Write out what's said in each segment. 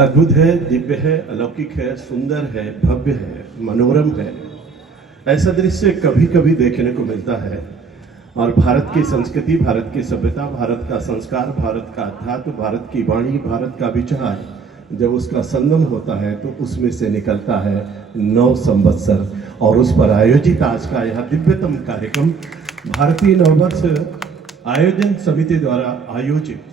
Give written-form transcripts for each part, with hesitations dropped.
अद्भुत है, दिव्य है, अलौकिक है, सुंदर है, भव्य है, मनोरम है। ऐसा दृश्य कभी कभी देखने को मिलता है। और भारत की संस्कृति, भारत की सभ्यता, भारत का संस्कार, भारत का अध्यात्म, भारत की वाणी, भारत का विचार जब उसका संगम होता है तो उसमें से निकलता है नव संवत्सर। और उस पर आयोजित आज का यह दिव्यतम कार्यक्रम भारतीय नववर्ष आयोजन समिति द्वारा आयोजित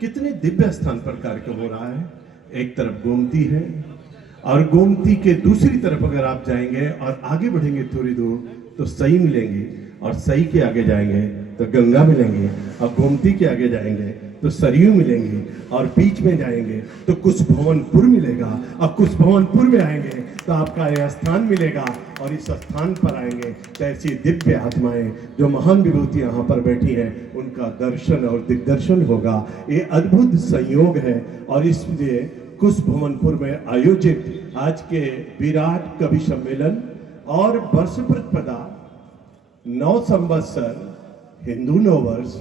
कितने दिव्य स्थान पर कार्यक्रम हो रहा है। एक तरफ गोमती है और गोमती के दूसरी तरफ अगर आप जाएंगे और आगे बढ़ेंगे थोड़ी दूर तो सई मिलेंगे, और सई के आगे जाएंगे तो गंगा मिलेंगे, और गोमती के आगे जाएंगे तो सरयू मिलेंगे, और बीच में जाएंगे तो कुशभवनपुर मिलेगा, और कुशभवनपुर में आएंगे तो आपका यह स्थान मिलेगा। और इस स्थान पर आएंगे तो ऐसी दिव्य आत्माएं जो महान विभूति यहाँ पर बैठी हैं उनका दर्शन और दिग्दर्शन होगा। ये अद्भुत संयोग है। और इसलिए कुशभवनपुर में आयोजित आज के विराट कवि सम्मेलन और वर्ष प्रतिपदा नव संवत्सर, हिंदू नववर्ष,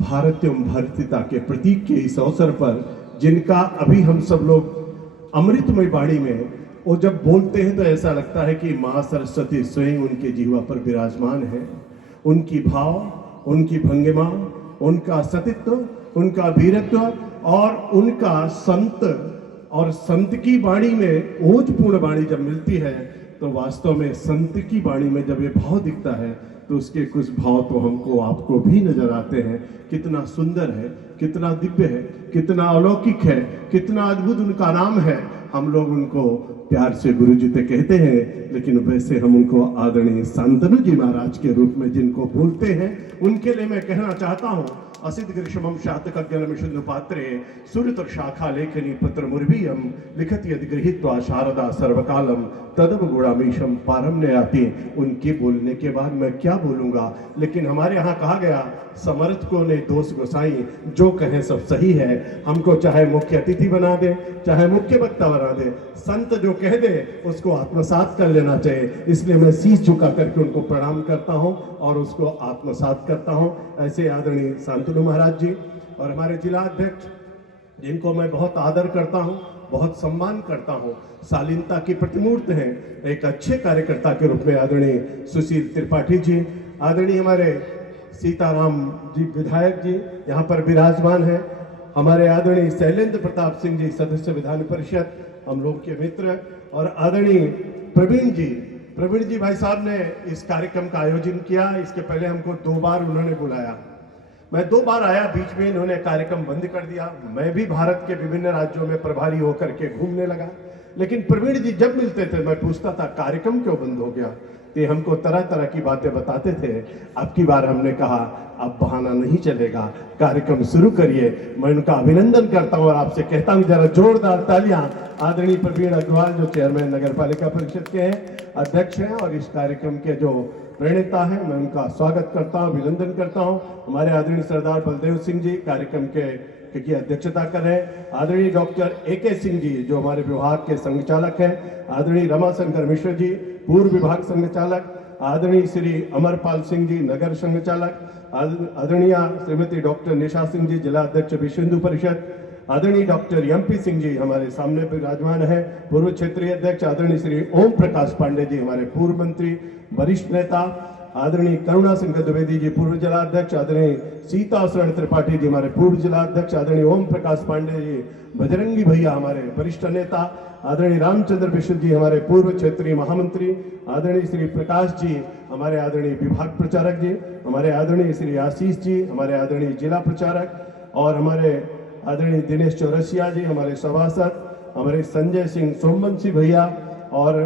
भारत एवं भारतीयता के प्रतीक के इस अवसर पर जिनका अभी हम सब लोग अमृतमय वाणी में वो जब बोलते हैं तो ऐसा लगता है कि माँ सरस्वती स्वयं उनके जीवा पर विराजमान है। उनकी भाव, उनकी भंगिमा, उनका सतित्व, उनका वीरत्व और उनका संत और संत की वाणी में ओजपूर्ण वाणी जब मिलती है तो वास्तव में संत की वाणी में जब ये भाव दिखता है तो उसके कुछ भाव तो हमको आपको भी नजर आते हैं। कितना सुंदर है, कितना दिव्य है, कितना अलौकिक है, कितना अद्भुत उनका नाम है। हम लोग उनको प्यार से गुरु जी तो कहते हैं, लेकिन वैसे हम उनको आदरणीय शांतनु जी महाराज के रूप में जिनको बोलते हैं उनके लिए मैं कहना चाहता हूँ, असित ग्रीष्मम शातकज्ञानम सिंधु पात्रे सुरत शाखा लेखनी पत्र मुर्वीयम लिखति यदि गृहीत्वा शारदा सर्वकालम तदव गुणामीशम पारम्ययाति। उनके बोलने के बाद मैं क्या बोलूंगा, लेकिन हमारे यहाँ कहा गया समर्थ को ने दोष गोसाई, जो कहें सब सही है। हमको चाहे मुख्य अतिथि बना दे, चाहे मुख्य वक्ता बना दे, संत जो कह दे उसको आत्मसात कर लेना चाहिए। इसलिए मैं शीश झुका करके उनको प्रणाम करता हूं और उसको आत्मसात करता हूं। ऐसे आदरणीय शांतनु महाराज जी और हमारे जिला अध्यक्ष जिनको मैं बहुत आदर करता हूं, बहुत सम्मान करता हूं, शालीनता की प्रतिमूर्त हैं, एक अच्छे कार्यकर्ता के रूप में आदरणीय सुशील त्रिपाठी जी, आदरणीय हमारे सीताराम जी विधायक जी यहाँ पर विराजमान है, हमारे आदरणीय शैलेंद्र प्रताप सिंह जी सदस्य विधान परिषद, हम लोग के मित्र, और आदरणीय प्रवीण जी भाई साहब ने इस कार्यक्रम का आयोजन किया। इसके पहले हमको 2 बार उन्होंने बुलाया, मैं 2 बार आया, बीच में इन्होंने कार्यक्रम बंद कर दिया। मैं भी भारत के विभिन्न राज्यों में प्रभारी होकर के घूमने लगा, लेकिन प्रवीण जी जब मिलते थे मैं पूछता था कार्यक्रम क्यों बंद हो गया। तो हमको तरह तरह की बातें बताते थे। अब की बार हमने कहा अब बहाना नहीं चलेगा, कार्यक्रम शुरू करिए। मैं उनका अभिनंदन करता हूं और आपसे कहता हूं जरा जोरदार तालियां आदरणीय प्रवीण अग्रवाल जो चेयरमैन नगर पालिका परिषद के हैं, अध्यक्ष हैं और इस कार्यक्रम के जो प्रणेता है, मैं उनका स्वागत करता हूं, अभिनंदन करता हूं। हमारे आदरणीय सरदार बलदेव सिंह जी कार्यक्रम की अध्यक्षता कर रहे हैं, आदरणीय डॉक्टर AK सिंह जी जो हमारे विभाग के संचालक हैं, आदरणीय रमाशंकर मिश्र जी पूर्व विभाग संचालक, आदरणीय श्री अमरपाल सिंह जी नगर संचालक, आदरणीय श्रीमती डॉक्टर निशा सिंह जी जिला अध्यक्ष विश्व हिंदू परिषद, आदरणीय डॉक्टर MP सिंह जी हमारे सामने विराजमान है पूर्व क्षेत्रीय अध्यक्ष, आदरणीय श्री ओम प्रकाश पांडे जी हमारे पूर्व मंत्री वरिष्ठ नेता, आदरणीय करुणा सिंह द्विवेदी जी पूर्व जिला अध्यक्ष, आदरणीय सीता शरण त्रिपाठी जी हमारे पूर्व जिला अध्यक्ष, आदरणीय ओम प्रकाश पांडे जी बजरंगी भैया हमारे वरिष्ठ नेता, आदरणीय रामचंद्र विश्व जी हमारे पूर्व क्षेत्रीय महामंत्री, आदरणीय श्री प्रकाश जी हमारे आदरणीय विभाग प्रचारक जी, हमारे आदरणीय श्री आशीष जी हमारे आदरणीय जिला प्रचारक, और हमारे आदरणीय दिनेश चौरसिया जी हमारे सभासद, हमारे संजय सिंह सोमवंशी भैया, और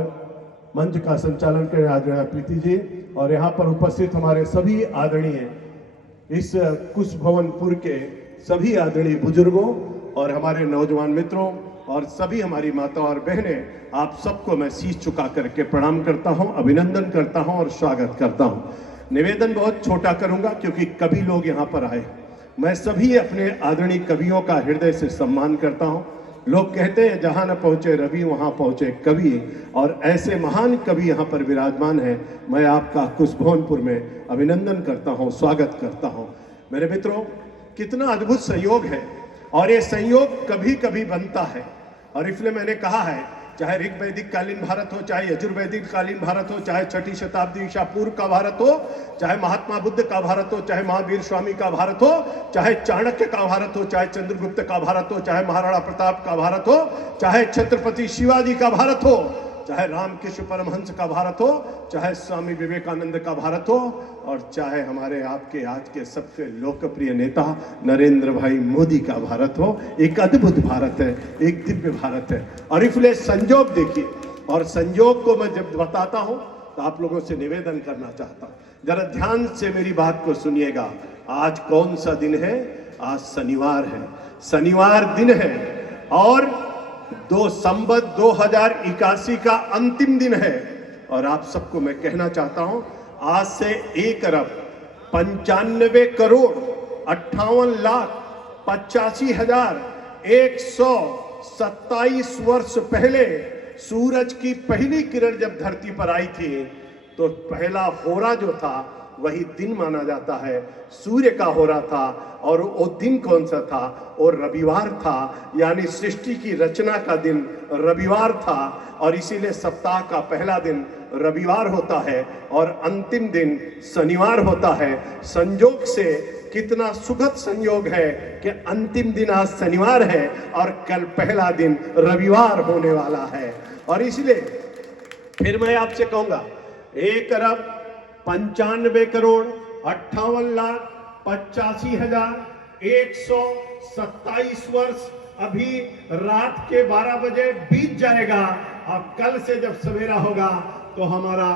मंच का संचालन कर आदरणीय प्रीति जी, और यहाँ पर उपस्थित हमारे सभी आदरणीय इस कुशभवनपुर के सभी आदरणीय बुजुर्गों और हमारे नौजवान मित्रों और सभी हमारी माता और बहनें, आप सबको मैं शीश झुका करके प्रणाम करता हूं, अभिनंदन करता हूं और स्वागत करता हूं। निवेदन बहुत छोटा करूंगा क्योंकि कवि लोग यहाँ पर आए। मैं सभी अपने आदरणीय कवियों का हृदय से सम्मान करता हूं। लोग कहते हैं जहां न पहुंचे रवि वहां पहुंचे कवि, और ऐसे महान कवि यहाँ पर विराजमान हैं। मैं आपका कुशभवनपुर में अभिनंदन करता हूं, स्वागत करता हूं। मेरे मित्रों, कितना अद्भुत संयोग है, और ये संयोग कभी कभी बनता है। और इसलिए मैंने कहा है, चाहे ऋग वैदिक कालीन भारत हो, चाहे यजुर्वैदिक कालीन भारत हो, चाहे 6ठी शताब्दी ईसा पूर्व का भारत हो, चाहे महात्मा बुद्ध का भारत हो, चाहे महावीर स्वामी का भारत हो, चाहे चाणक्य का भारत हो, चाहे चंद्रगुप्त का भारत हो, चाहे महाराणा प्रताप का भारत हो, चाहे छत्रपति शिवाजी का भारत हो, चाहे रामकृष्ण परमहंस का भारत हो, चाहे स्वामी विवेकानंद का भारत हो, और चाहे हमारे आपके आज के सबसे लोकप्रिय नेता नरेंद्र भाई मोदी का भारत हो, एक अद्भुत भारत है, एक दिव्य भारत है। और इसलिए संयोग देखिए, और संयोग को मैं जब बताता हूं तो आप लोगों से निवेदन करना चाहता हूं, जरा ध्यान से मेरी बात को सुनिएगा। आज कौन सा दिन है? आज शनिवार है, शनिवार दिन है, और 2 संवत 2081 का अंतिम दिन है। और आप सबको मैं कहना चाहता हूं, आज से 1 अरब 95 करोड़ 58,85,127 वर्ष पहले सूरज की पहली किरण जब धरती पर आई थी, तो पहला होरा जो था वही दिन माना जाता है, सूर्य का हो रहा था। और वो दिन कौन सा था? वो रविवार था, यानी सृष्टि की रचना का दिन रविवार था। और इसीलिए सप्ताह का पहला दिन रविवार होता है और अंतिम दिन शनिवार होता है। संयोग से कितना सुखद संयोग है कि अंतिम दिन आज शनिवार है और कल पहला दिन रविवार होने वाला है। और इसलिए फिर मैं आपसे कहूंगा, 1 अरब 95 करोड़ 58,85,127 वर्ष अभी रात के 12 बजे बीत जाएगा। और कल से जब सवेरा होगा तो हमारा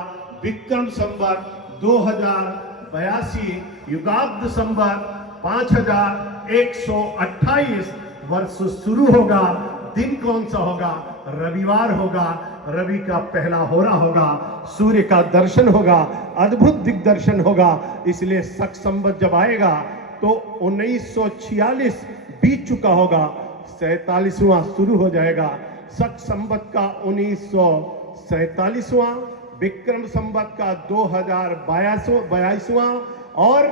विक्रम संवत 2082 युगाब्द संवत 5128 वर्ष शुरू होगा। दिन कौन सा होगा? रविवार होगा। रवि का पहला होरा होगा, सूर्य का दर्शन होगा, अद्भुत दिग्दर्शन होगा। इसलिए शक संवत जब आएगा तो 1946 बीत चुका होगा, 47वां शुरू हो जाएगा। शक संवत का 1947वां, विक्रम संवत का 2022वां और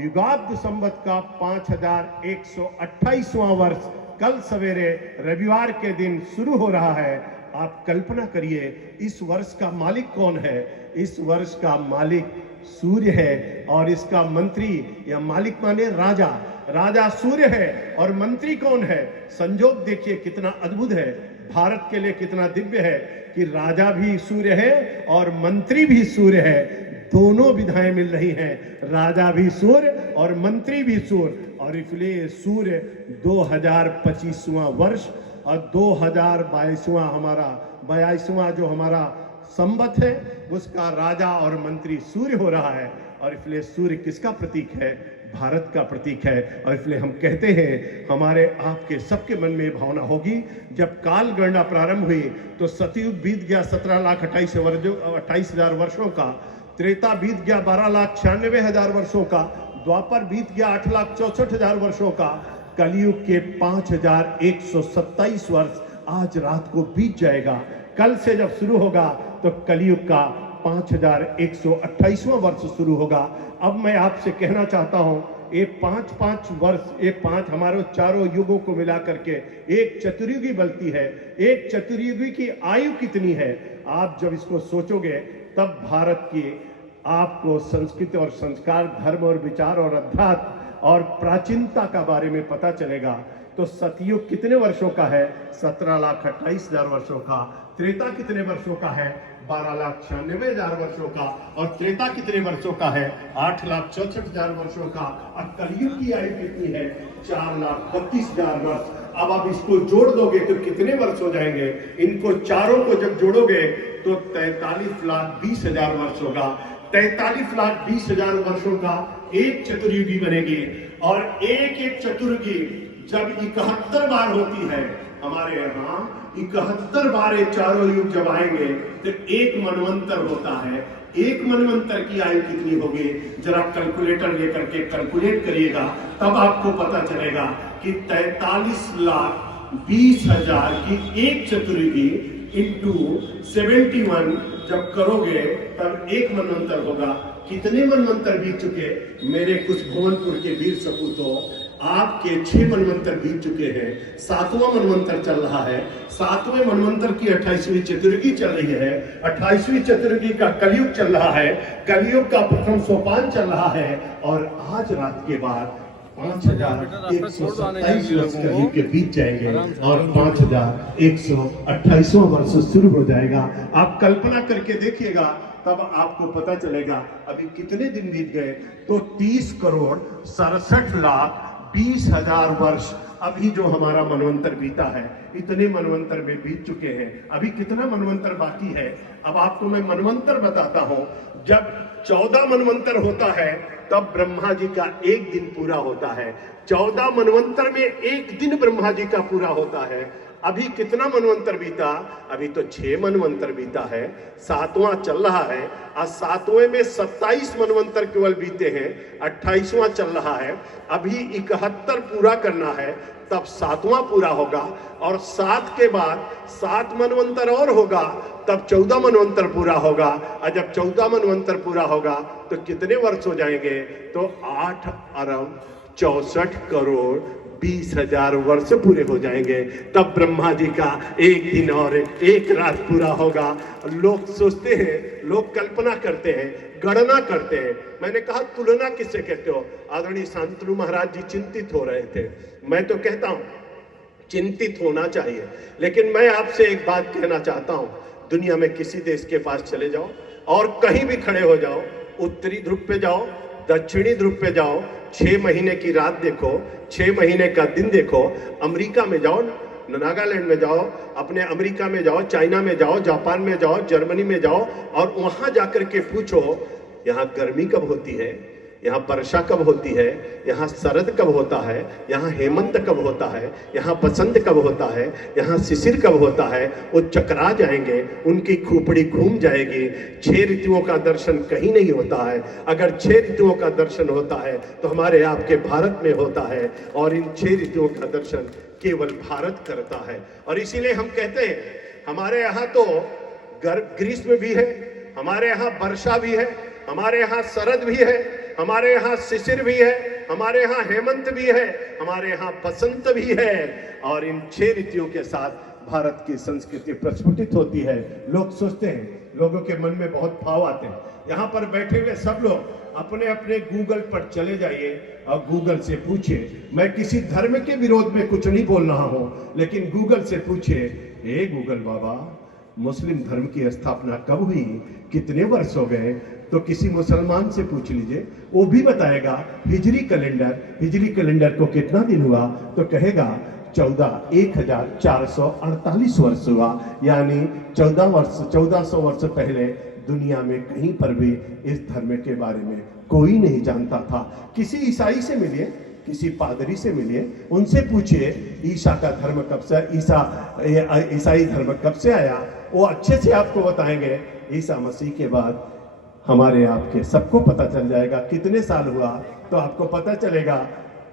युगाब्द संवत का 5128वां वर्ष कल सवेरे रविवार के दिन शुरू हो रहा है। आप कल्पना करिए, इस वर्ष का मालिक कौन है? इस वर्ष का मालिक सूर्य है, और इसका मंत्री या मालिक माने राजा, राजा सूर्य है। और मंत्री कौन है? संयोग देखिए कितना अद्भुत है, भारत के लिए कितना दिव्य है कि राजा भी सूर्य है और मंत्री भी सूर्य है। दोनों विधाएं मिल रही हैं, राजा भी सूर्य और मंत्री भी सूर्य। और इसलिए सूर्य 2025वां वर्ष और 2022वां हमारा 22वां जो हमारा संवत है, उसका राजा और मंत्री सूर्य हो रहा है। और इसलिए सूर्य किसका प्रतीक है? भारत का प्रतीक है। और इसलिए हम कहते हैं, हमारे आपके सबके मन में भावना होगी, जब काल गणना प्रारंभ हुई तो सतयुग बीत गया 17,28,000 वर्षों का, त्रेता बीत गया 12,96,000 वर्षों का, द्वापर बीत गया 8,64,000 वर्षों का, कलयुग के 5,127 वर्ष आज रात को बीत जाएगा। कल से जब शुरू होगा तो कलयुग का 5,128वां वर्ष शुरू होगा। अब मैं आपसे कहना चाहता हूं, ये 5-5 वर्ष, ये 5 हमारे चारों युगों को मिला करके एक चतुर्युगी बनती है। एक चतुर्युगी की आयु कितनी है? आप जब इसको सोचोगे तब भारत की आपको संस्कृति और संस्कार, धर्म और विचार और अध्यात्म और प्राचीनता का बारे में पता चलेगा। तो सतयुग कितने वर्षों का है? 17,28,000 वर्षों का। त्रेता कितने वर्षों का है? 12,96,000 वर्षों का। और त्रेता कितने वर्षों का है? 8,64,000 वर्षों का। और कलयुग की आयु कितनी है? 4,32,000 वर्ष। अब आप इसको जोड़ दोगे तो कितने वर्ष हो जाएंगे? इनको चारों को जब जोड़ोगे तो 43,20,000 वर्ष होगा। 43,20,000 वर्षों का एक चतुर्युगी बनेगी। और एक चतुर्युगी जब 71 बार होती है, हमारे यहाँ 71 बार ये चारों युग जब आएंगे तो एक मनवंतर होता है। एक मनवंतर की आयु कितनी होगी? जरा कैलकुलेटर लेकर के कैलकुलेट करिएगा, तब आपको पता चलेगा कि 43,20,000 की एक चतुर्युगी इंटू 71 जब करोगे तब एक मनवंतर होगा। कितने मनवंतर बीत चुके? मेरे कुछ भुवनपुर के वीर सपूतों, आपके 6 मनवंतर बीत चुके हैं, 7वां मनवंतर चल रहा है। 7वें मनवंतर की 28वीं चतुर्युगी चल रही है। 28वीं चतुर्युगी का कलयुग चल रहा है। कलयुग का प्रथम सोपान चल रहा है और आज रात के बाद 5127 वर्ष कलयुग के बीत जाएंगे और 5128वां वर्ष शुरू हो जाएगा। आप कल्पना करके देखिएगा, तब आपको पता चलेगा अभी कितने दिन बीत गए। तो 30,67,20,000 वर्ष अभी जो हमारा मनवंतर बीता है, इतने मनवंतर में बीत चुके हैं। अभी कितना मनवंतर बाकी है, अब आपको मैं मनवंतर बताता हूं। जब 14 मनवंतर होता है तब ब्रह्मा जी का एक दिन पूरा होता है। 14 मनवंतर में एक दिन ब्रह्मा जी का पूरा होता है। अभी कितना मनवंतर बीता, अभी तो 6 मनवंतर बीता है, 7वां चल रहा है। आज 7वें में 27 मनवंतर केवल बीते हैं, 28वां चल रहा है। अभी 71 पूरा करना है, तब 7वां पूरा होगा और 7 के बाद 7 मनवंतर और होगा, तब 14 मनवंतर पूरा होगा। और जब 14 मनवंतर पूरा होगा तो कितने वर्ष हो जाएंगे, तो 8,64,20,000 वर्ष पूरे हो जाएंगे। तब ब्रह्मा जी का एक दिन और एक रात पूरा होगा। लोग सोचते हैं, लोग कल्पना करते हैं, गणना करते हैं। मैंने कहा तुलना किससे कहते हो? आदरणीय शांतनु महाराज जी चिंतित हो रहे थे। मैं तो कहता हूं चिंतित होना चाहिए, लेकिन मैं आपसे एक बात कहना चाहता हूं। दुनिया में किसी देश के पास चले जाओ और कहीं भी खड़े हो जाओ, उत्तरी ध्रुव पे जाओ, दक्षिणी ध्रुव पे जाओ, 6 महीने की रात देखो, 6 महीने का दिन देखो। अमेरिका में जाओ, नागालैंड में जाओ, अपने अमेरिका में जाओ, चाइना में जाओ, जापान में जाओ, जर्मनी में जाओ और वहां जाकर के पूछो यहाँ गर्मी कब होती है, यहाँ वर्षा कब होती है, यहाँ शरद कब होता है, यहाँ हेमंत कब होता है, यहाँ बसंत कब होता है, यहाँ शिशिर कब होता है। वो चकरा जाएंगे, उनकी खोपड़ी घूम जाएगी। 6 ऋतुओं का दर्शन कहीं नहीं होता है। अगर 6 ऋतुओं का दर्शन होता है तो हमारे आपके भारत में होता है, और इन 6 ऋतुओं का दर्शन केवल भारत करता है। और इसीलिए हम कहते हैं हमारे यहाँ तो ग्रीष्म भी है, हमारे यहाँ वर्षा भी है, हमारे यहाँ शरद भी है, हमारे यहाँ शिशिर भी है, हमारे यहाँ हेमंत भी है, हमारे यहाँ बसंत भी है। और इन 6 ऋतुओं के साथ भारत की संस्कृति प्रस्फुटित होती है। लोग सोचते हैं, लोगों के मन में बहुत भाव आते हैं। यहाँ पर बैठे हुए सब लोग अपने अपने गूगल पर चले जाइए और गूगल से पूछिए। मैं किसी धर्म के विरोध में कुछ नहीं बोल रहा हूं, लेकिन गूगल से पूछिए, हे गूगल बाबा, मुस्लिम धर्म की स्थापना कब हुई, कितने वर्ष हो गए? तो किसी मुसलमान से पूछ लीजिए, वो भी बताएगा हिजरी कैलेंडर को कितना दिन हुआ, तो कहेगा 1448 वर्ष हुआ। यानी 1400 वर्ष पहले दुनिया में कहीं पर भी इस धर्म के बारे में कोई नहीं जानता था। किसी ईसाई से मिलिए, किसी पादरी से मिलिए, उनसे पूछिए ईसा का धर्म कब से, ईसाई धर्म कब से आया, वो अच्छे से आपको बताएंगे। ईसा मसीह के बाद हमारे आपके सबको पता चल जाएगा कितने साल हुआ, तो आपको पता चलेगा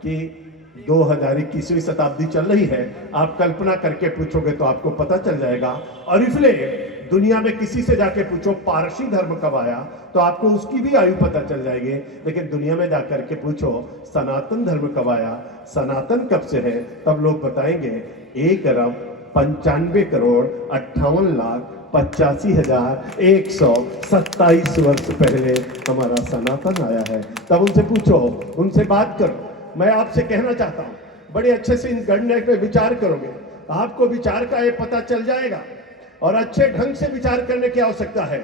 कि 2021वीं शताब्दी चल रही है। आप कल्पना करके पूछोगे तो आपको पता चल जाएगा। और इसलिए दुनिया में किसी से जाके पूछो पारसी धर्म कब आया, तो आपको उसकी भी आयु पता चल जाएगी। लेकिन दुनिया में जाकर के पूछो सनातन धर्म कब आया, सनातन कब से है, तब लोग बताएंगे 1,95,58,85,127 वर्ष पहले हमारा सनातन आया है। तब उनसे पूछो, उनसे बात करो। मैं आपसे कहना चाहता हूं, बड़े अच्छे से इन गणना पे विचार करोगे, आपको विचार का ये पता चल जाएगा। और अच्छे ढंग से विचार करने की आवश्यकता है।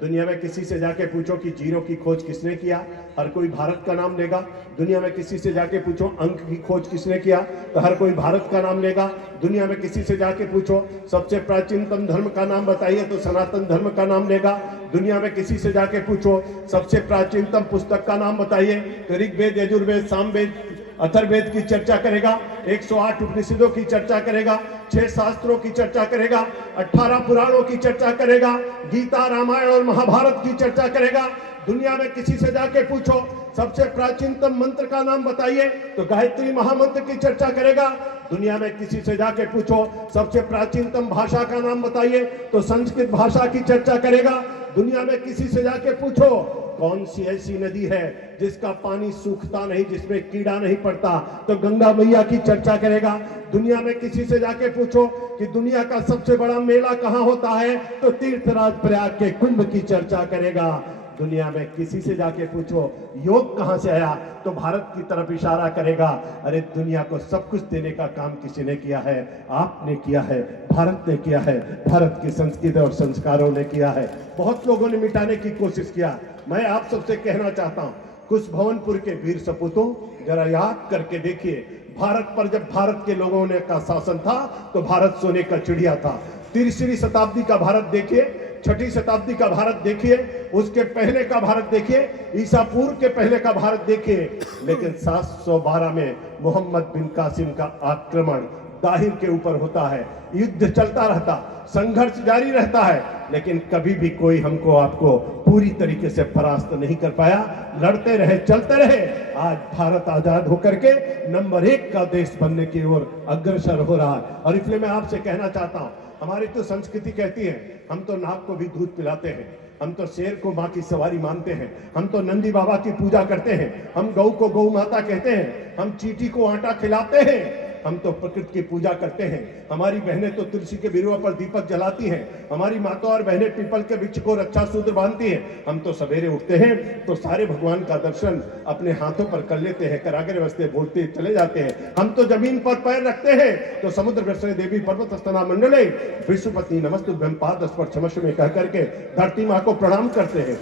दुनिया में किसी से जाके पूछो कि जीरो की खोज किसने किया, हर कोई भारत का नाम लेगा। दुनिया में किसी से जाके पूछो अंक की खोज किसने किया, तो हर कोई भारत का नाम लेगा। दुनिया में किसी से जाके पूछो सबसे प्राचीनतम धर्म का नाम बताइए, तो सनातन धर्म का नाम लेगा। दुनिया में किसी से जाके पूछो सबसे प्राचीनतम पुस्तक का नाम बताइए, तो ऋग्वेद, यजुर्वेद, सामवेद, अथर्ववेद की चर्चा करेगा, 108 उपनिषदों की चर्चा करेगा, 6 शास्त्रों की चर्चा करेगा, 18 पुराणों की चर्चा करेगा, गीता, रामायण और महाभारत की चर्चा करेगा। दुनिया में किसी से जाके पूछो सबसे प्राचीनतम मंत्र का नाम बताइए, तो गायत्री महामंत्र की चर्चा करेगा। दुनिया में किसी से जाके पूछो सबसे प्राचीनतम भाषा का नाम बताइए, तो संस्कृत भाषा की चर्चा करेगा। दुनिया में किसी से जाके पूछो कौन सी ऐसी नदी है जिसका पानी सूखता नहीं, जिसमें कीड़ा नहीं पड़ता? तो गंगा मैया की चर्चा करेगा। दुनिया में किसी से जाके पूछो कि दुनिया का सबसे बड़ा मेला कहां होता है, तो तीर्थराज प्रयाग के कुंभ की चर्चा करेगा। दुनिया में किसी से जाके पूछो योग कहां से आया, तो भारत की तरफ इशारा करेगा। अरे दुनिया को सब कुछ देने का काम किसी ने किया है, आपने किया है, भारत ने किया है, भारत की संस्कृति और संस्कारों ने किया है। बहुत लोगों ने मिटाने की कोशिश किया। मैं आप सबसे कहना चाहता हूं, कुछ भवनपुर के वीर सपूतों, जरा याद करके देखिए, भारत पर जब भारत के लोगों ने का शासन था तो भारत सोने का चिड़िया था। 3री शताब्दी का भारत देखिए, 6ठी शताब्दी का भारत देखिए, उसके पहले का भारत देखिए, ईसा पूर्व के पहले का भारत देखिए। लेकिन 712 में मोहम्मद बिन कासिम का आक्रमण दाहिर के ऊपर होता है, युद्ध चलता रहता, संघर्ष जारी रहता है, लेकिन कभी भी कोई हमको आपको पूरी तरीके से परास्त नहीं कर पाया। लड़ते रहे, चलते रहे। आज भारत आजाद होकर के नंबर 1 का देश बनने की ओर अग्रसर हो रहा है। और इसलिए मैं आपसे कहना चाहता हूं, हमारी तो संस्कृति कहती है, हम तो नाग को भी दूध पिलाते हैं, हम तो शेर को माँ की सवारी मानते हैं, हम तो नंदी बाबा की पूजा करते हैं, हम गौ को गौ माता कहते हैं, हम चींटी को आटा खिलाते हैं, हम तो प्रकृति की पूजा करते हैं। हमारी बहनें तो तुलसी के बिरुवा पर दीपक जलाती हैं, हमारी माता और बहनें पीपल के वृक्ष को रक्षा सूत्र बांधती हैं। हम तो सवेरे उठते हैं तो सारे भगवान का दर्शन अपने हाथों पर कर लेते हैं, करागे बसते बोलते चले जाते हैं। हम तो जमीन पर पैर रखते हैं तो समुद्र वृषणे देवी पर्वत स्तना मंडले विश्वपत्नी नमस्तुभ्यं पाद स्पर्शमश में कह करके धरती माँ को प्रणाम करते हैं।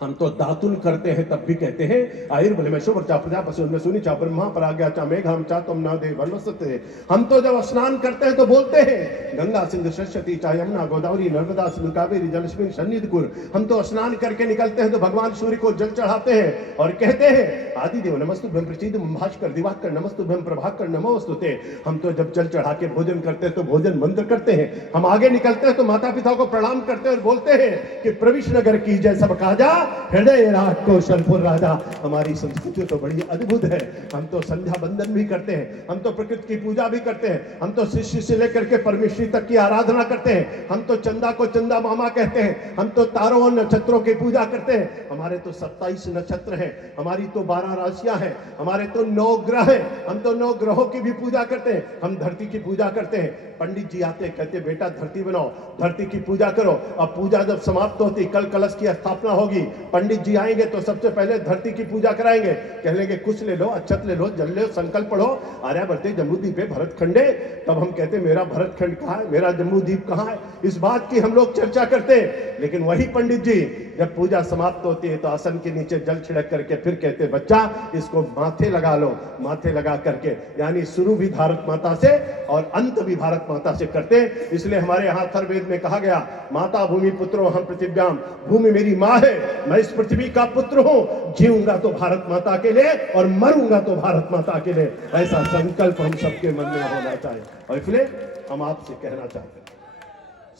हम तो दातुन करते हैं तब भी कहते हैं आयुर्बलमेश्वर चा प्रजा पशु में सुनी चा ब्रह्मा पराज्ञा चा मेघ हम चा तुम ना दे बलवसते। हम तो जब स्नान करते हैं तो बोलते हैं गंगा सिंधु सरस्वती चा यमुना गोदावरी नर्मदा सिंधु कावेरी जलस्मिन सन्निधिकुर। हम तो स्नान करके निकलते हैं तो भगवान सूर्य को जल चढ़ाते हैं और कहते हैं आदिदेव नमस्तुभ्यं प्रसीदं भास्कर दिवाकर नमस्तुभ्यं प्रभाकर नमोस्तुते। हम तो जब जल चढ़ा के भोजन करते हैं तो भोजन मंत्र करते हैं। हम आगे निकलते हैं तो माता पिता को प्रणाम करते हैं और बोलते हैं कि प्रविश नगर की जय सब काजा हृदय राज कौशलपुर राजा। हमारी संस्कृति तो बड़ी अद्भुत है। हम तो संध्या बंदन भी करते हैं, हम तो प्रकृति की पूजा भी करते हैं, हम तो शिष्य से लेकर के परमेश्वरी तक की आराधना करते हैं। हम तो चंदा को चंदा मामा कहते हैं, हम तो तारों और नक्षत्रों की पूजा करते हैं। हमारे तो 27 नक्षत्र हैं, हमारी तो 12 राशियां हैं, हमारे तो 9 ग्रह हैं। हम तो 9 ग्रहों की भी पूजा करते हैं। हम धरती की पूजा करते हैं। पंडित जी आते कहते बेटा धरती बनाओ, धरती की पूजा करो। अब पूजा जब समाप्त होती, कल कलश की स्थापना होगी, पंडित जी आएंगे तो सबसे पहले धरती की पूजा कराएंगे। कह लेंगे कुछ ले लो, अक्षत ले लो, जल ले, संकल्प पढ़ो, आर्यावर्ते जम्बूद्वीपे भरतखंडे। तब हम कहते मेरा भरतखंड कहाँ है, मेरा जम्बूद्वीप कहाँ है, इस बात की हम लोग चर्चा करते हैं। लेकिन वही पंडित जी जब पूजा समाप्त होती है तो आसन के नीचे जल छिड़क करके फिर कहते बच्चा इसको माथे लगा लो। माथे लगा करके यानी शुरू भी भारत माता से और अंत भी भारत माता से करते हैं। इसलिए हमारे यहाँ अथर्ववेद में कहा गया माता भूमि पुत्रो हम पृथिव्याम। भूमि मेरी माँ है, मैं इस पृथ्वी का पुत्र हूँ। जीऊंगा तो भारत माता के लिए और मरूंगा तो भारत माता के लिए। ऐसा संकल्प हम सबके मन में होना चाहिए। और इसलिए हम आपसे कहना चाहते हैं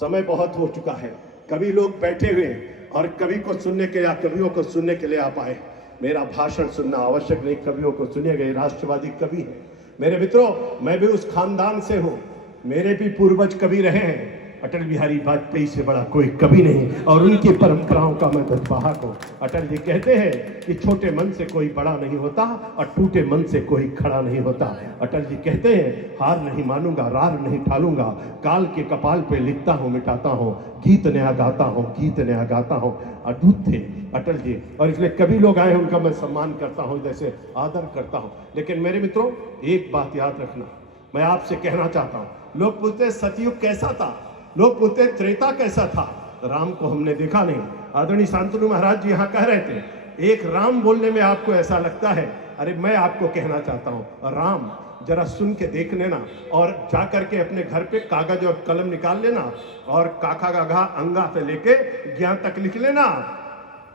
समय बहुत हो चुका है। कभी लोग बैठे हुए और कवि को सुनने के या कवियों को सुनने के लिए आप आए। मेरा भाषण सुनना आवश्यक नहीं, कवियों को सुनिएगा, राष्ट्रवादी कवि है। मेरे मित्रों, मैं भी उस खानदान से हूं, मेरे भी पूर्वज कवि रहे हैं। अटल बिहारी वाजपेयी से बड़ा कोई कवि नहीं और उनकी परंपराओं का मैं बदवाहक हूं। अटल जी कहते हैं कि छोटे मन से कोई बड़ा नहीं होता और टूटे मन से कोई खड़ा नहीं होता। अटल जी कहते हैं हार नहीं मानूंगा, रार नहीं ठालूंगा, काल के कपाल पे लिखता हूं, मिटाता हूं, गीत नया गाता हूं, गीत नया गाता हूं। अद्भुत थे अटल जी। और इसलिए कभी लोग आए उनका मैं सम्मान करता हूं, जैसे आदर करता हूं। लेकिन मेरे मित्रों एक बात याद रखना, मैं आपसे कहना चाहता हूं, लोग पूछते सतयुग कैसा था, लोग पूछते त्रेता कैसा था। राम को हमने देखा नहीं। आदरणीय शांतनु महाराज जी यहाँ कह रहे थे एक राम बोलने में आपको ऐसा लगता है। अरे मैं आपको कहना चाहता हूँ राम जरा सुन के देख लेना और जा करके अपने घर पे कागज और कलम निकाल लेना और काखा गाघा अंगा से लेके ज्ञान तक लिख लेना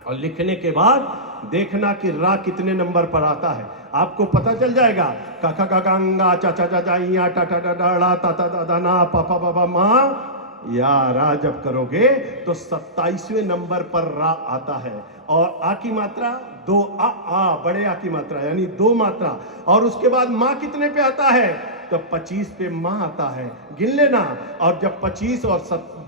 और लिखने के बाद देखना कि रा कितने नंबर पर आता है। आपको पता चल जाएगा काखा गाघा अंगा चाचा चाचा इया टाटा डाड़ा ताता दादा ना पापा बाबा माँ या रा जब करोगे तो 27वें नंबर पर रा आता है। और आ की मात्रा 2 आ बड़े आ की मात्रा यानी 2 मात्रा। और उसके बाद माँ कितने पे आता है तो 25 पे माँ आता है, गिन लेना। और जब 25 और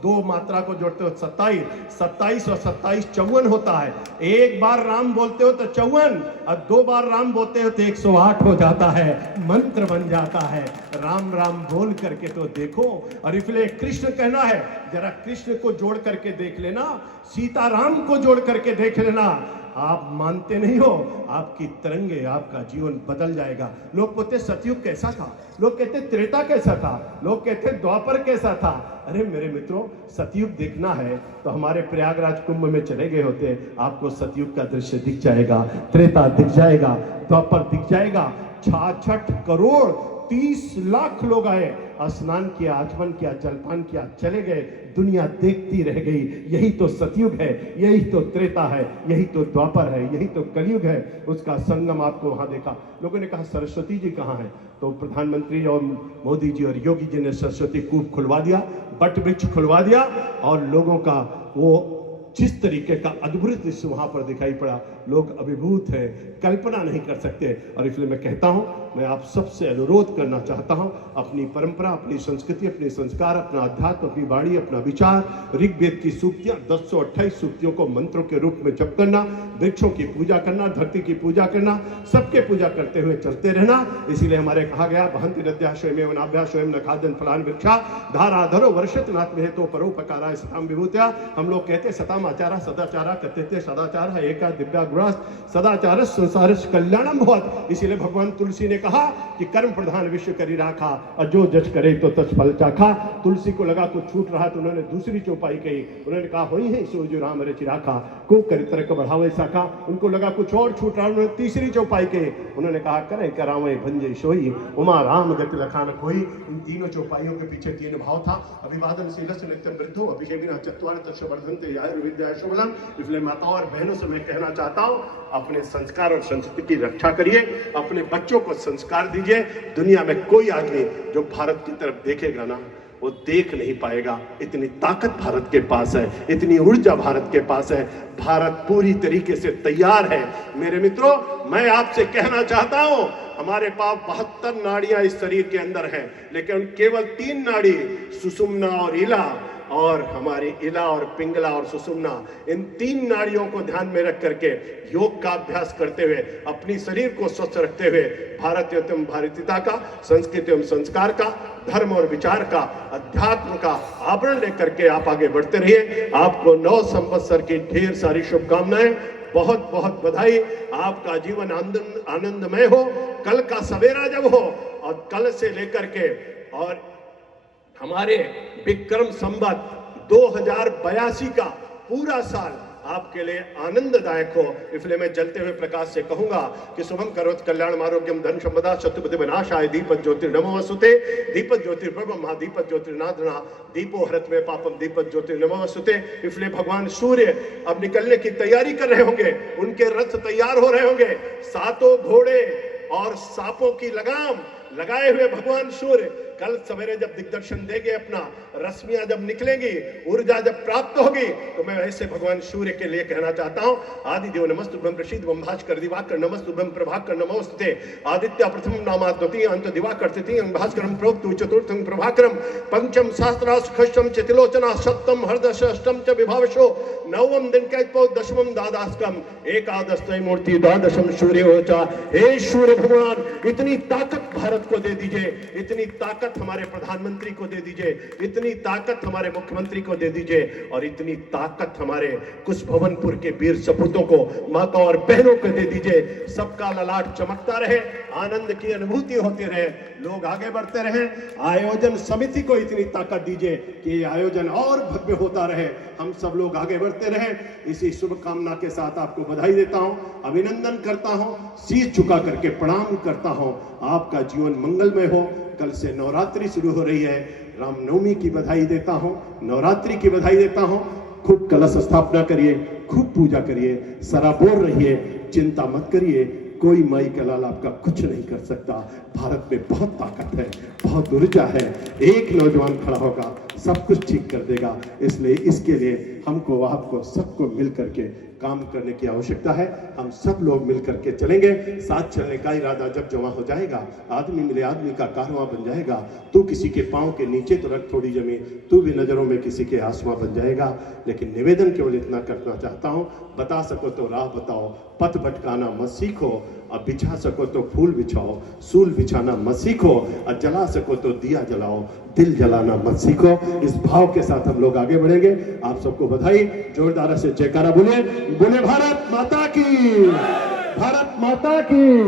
2 मात्रा को जोड़ते हो 27, 27 और 27 54 होता है। एक बार राम बोलते हो तो 54, और 2 बार राम बोलते हो तो 108 हो जाता है, मंत्र बन जाता है। राम राम बोल करके तो देखो। और इसलिए कृष्ण कहना है, जरा कृष्ण को जोड़ करके देख लेना, सीताराम को जोड़ करके देख लेना। आप मानते नहीं हो, आपकी तरंगे, आपका जीवन बदल जाएगा। लोग कहते सतयुग कैसा था, लोग कहते त्रेता कैसा था, लोग कहते द्वापर कैसा था। अरे मेरे मित्रों, सतयुग देखना है तो हमारे प्रयागराज कुंभ में चले गए होते, आपको सतयुग का दृश्य दिख जाएगा, त्रेता दिख जाएगा, द्वापर दिख जाएगा। 66 करोड़ 30 लाख लोग आए, स्नान किया, आचमन किया, जलपान किया, चले गए, दुनिया देखती रह गई। यही तो सतयुग है, यही तो त्रेता है, यही तो द्वापर है, यही तो कलयुग है। उसका संगम आपको वहां देखा। लोगों ने कहा सरस्वती जी कहाँ हैं? तो प्रधानमंत्री और मोदी जी और योगी जी ने सरस्वती कूप खुलवा दिया, बट वृक्ष खुलवा दिया, और लोगों का वो जिस तरीके का अद्भुत दृश्य वहां पर दिखाई पड़ा, लोग अभिभूत है, कल्पना नहीं कर सकते। और इसलिए मैं कहता हूं, मैं आप सबसे अनुरोध करना चाहता हूं, अपनी परंपरा, अपनी संस्कृति, अपने संस्कार, अपना अध्यात्म, अपनी वाणी, अपना विचार, ऋग्वेद की सूक्तियां 1028 सूक्तियों को मंत्रों के रूप में जप करना, वृक्षों की पूजा करना, धरती की पूजा करना, सबके पूजा करते हुए चलते रहना। इसीलिए हमारे कहा गया, बहंति नद्या स्वयं नाभ्या स्वयं न खादन फलान वृक्षा धाराधरो वर्षत नात्मे तो परोपकाराय सताम विभूत्या। हम लोग कहते सताम आचारा सदाचारा कहते सदाचार है एका दिव्या गुणास सदाचार संसार कल्याणम भवत। इसीलिए भगवान तुलसी ने कहा कि कर्म प्रधान विश्व करी राखा, और जो जस करे तो तस फल चाखा। तुलसी को लगा कुछ छूट रहा तो उन्होंने दूसरी चौपाई कही, उन्होंने कहा होई है सो जो राम रचि राखा को कर तरक बढ़ावे शाखा। उनको लगा कुछ और छूट रहा, उन्होंने तीसरी चौपाई कही, उन्होंने कहा करे करावे भंजे सोई उमा राम गति लखान कोई। इन तीनों चौपाइयों के पीछे 3 भाव था, अभिवादन शीलस्य नित्यम वृद्धो अभिषेकिना चत्वार तस्य वर्धन्ते आयुर्विद्या शुभलम। इसलिए माताओं और बहनों से मैं कहना चाहता हूं, अपने संस्कार और संस्कृति की रक्षा करिए, अपने बच्चों को संस्कार दीजिए। दुनिया में कोई आदमी जो भारत की तरफ देखेगा ना, वो देख नहीं पाएगा। इतनी ताकत भारत के पास है, इतनी ऊर्जा भारत के पास है। भारत पूरी तरीके से तैयार है। मेरे मित्रों, मैं आपसे कहना चाहता हूं, हमारे पास 72 नाड़ियां इस शरीर के अंदर हैं, लेकिन केवल 3 नाड़ी सुषुम्ना और इला, और हमारी इला और पिंगला और सुषुम्ना, इन 3 नाड़ियों को ध्यान में रख करके योग का अभ्यास करते हुए, अपनी शरीर को स्वस्थ रखते हुए, भारत एवं भारतीयता का, संस्कृति एवं संस्कार का, धर्म और विचार का, अध्यात्म का आवरण लेकर के आप आगे बढ़ते रहिए। आपको 9 संवत्सर की ढेर सारी शुभकामनाएं, बहुत बहुत बधाई। आपका जीवन आनंदमय हो। कल का सवेरा जब हो, और कल से लेकर के और हमारे विक्रम संवत 2082 का पूरा साल आपके लिए आनंददायक हो। इसलिए मैं जलते हुए प्रकाश से कहूंगा कि शुभम करोत कल्याण आरोग्यम धन संपदा शत्रुपति विनाशाय दीपक ज्योतिर्नमोस्तुते। दीपक ज्योतिर्ब्रह्मा दीपक ज्योतिर्नादना दीपो हरत में पापम दीपक ज्योतिर्नमोस्तुते। इसलिए भगवान सूर्य अब निकलने की तैयारी कर रहे होंगे, उनके रथ तैयार हो रहे होंगे, 7 घोड़े और सांपों की लगाम लगाए हुए भगवान सूर्य कल सवेरे जब दिग्दर्शन देंगे, अपना रश्मियां जब निकलेंगी, ऊर्जा जब प्राप्त होगी, तो मैं ऐसे भगवान सूर्य के लिए कहना चाहता हूं, आदि देव नमस्तुभ्यं प्रसीदं भास्कर दिवाकर नमस्तुभ्यं प्रभाकर नमोस्तुते। आदित्य प्रथम नामा द्वितीय अंत दिवाकर तृतीय भास्करम प्रोक्तु चतुर्थं प्रभाकरम पंचम सहस्राश खष्टम च त्रिलोचना सप्तम हरदश अष्टम च विभावशो नवम दिनकैपो दशमम द्वादशकम एकादशतय मूर्ति द्वादशम सूर्योचा। हे सूर्य भगवान, इतनी ताकत भारत को दे दीजिए, इतनी ताकत हमारे प्रधानमंत्री को दे दीजिए, इतनी ताकत हमारे मुख्यमंत्री को दे दीजिए, और इतनी ताकत हमारे कुछ भवनपुर के वीर सपूतों को, माता और बहनों को दे दीजिए। सबका ललाट चमकता रहे, आनंद की अनुभूति होती रहे, लोग आगे बढ़ते रहे। आयोजन समिति को इतनी ताकत दीजिए कि आयोजन और भव्य होता रहे, हम सब लोग आगे बढ़ते रहे। इसी शुभकामना के साथ आपको बधाई देता हूं, अभिनंदन करता हूं, शीश झुका करके प्रणाम करता हूं। आपका जीवन मंगलमय हो। कल से नवरात्रि शुरू हो रही है, रामनवमी की बधाई देता हूं, नवरात्रि की बधाई देता हूं। खूब कलश स्थापना करिए, खूब पूजा करिए, सराबोर रहिए, चिंता मत करिए, कोई माई का लाल आपका कुछ नहीं कर सकता। भारत में बहुत ताकत है, बहुत ऊर्जा है। एक नौजवान खड़ा होगा, सब कुछ ठीक कर देगा। इसलिए इसके लिए हमको, आपको, सबको मिल करके काम करने की आवश्यकता है। हम सब लोग मिल करके चलेंगे। साथ चलने का इरादा जब जमा हो जाएगा, आदमी मिले आदमी का कारवां बन जाएगा। तू किसी के पांव के नीचे तो रख थोड़ी जमीन, तू भी नजरों में किसी के आसमां बन जाएगा। लेकिन निवेदन केवल इतना करना चाहता हूं, बता सको तो राह बताओ, पथ भटकाना मत सीखो, और बिछा सको तो फूल बिछाओ, सूल बिछाना मत सीखो, और जला सको तो दिया जलाओ, दिल जलाना मत सीखो। इस भाव के साथ हम लोग आगे बढ़ेंगे। आप सबको बधाई, जोरदार से जयकारा बोलिए। बोले भारत माता की, भारत माता की।